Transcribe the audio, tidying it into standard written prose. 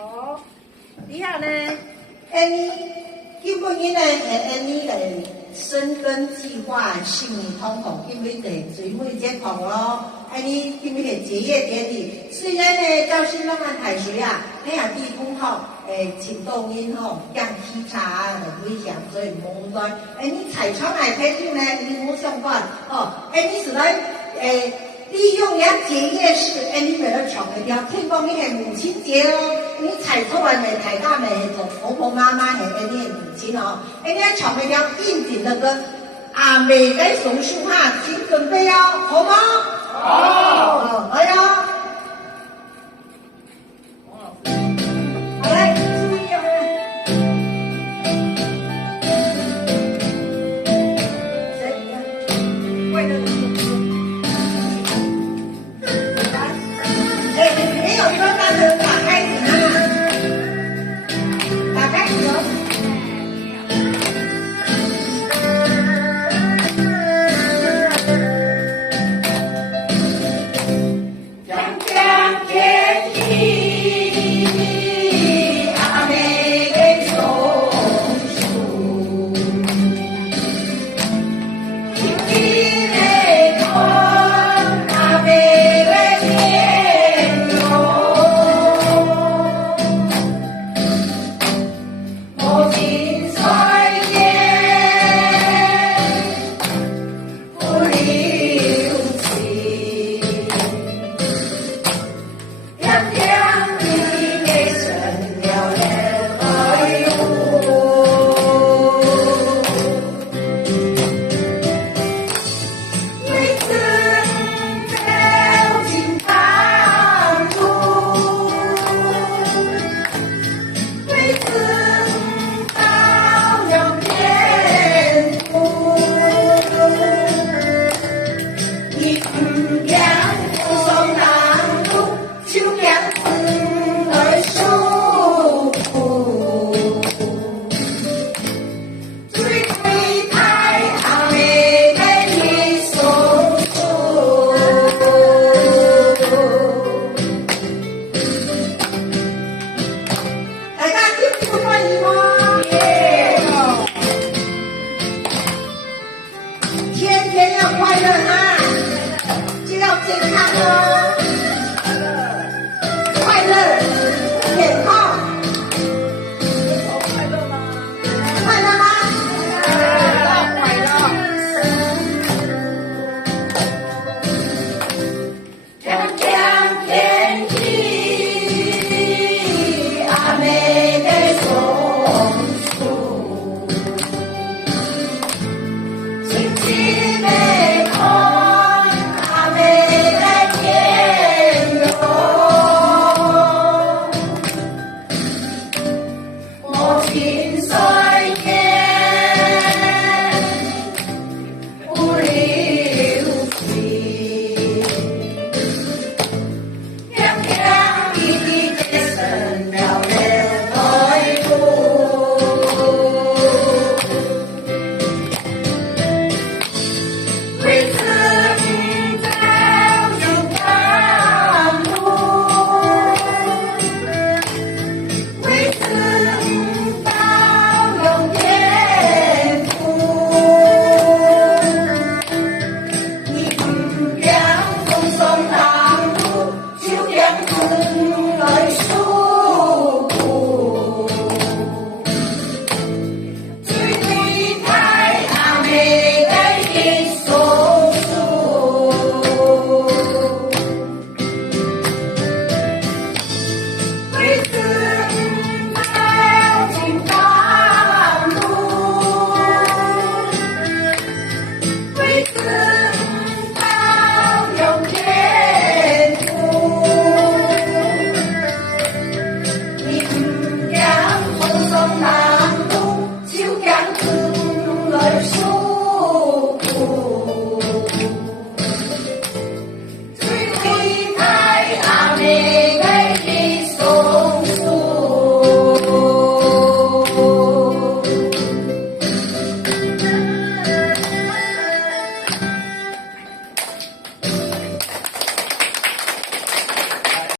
哦，以后呢？安尼基本因呢，安尼来深耕计划信义通通，因为在水尾节课咯。安尼今日的结业典礼，虽然呢教师拢按排水啊，你也地方吼，请动因吼，降稽查啊，危险，所以无乱。你彩窗来配置呢，你无相关哦。你是来利用人结业式，你为了抢一条，听讲你系母亲节哦，你彩出来的台大的做婆婆妈妈系你的母亲哦，你要抢一条应景的歌，阿妹该手术哈，请准备哦，好吗？好，哎呀。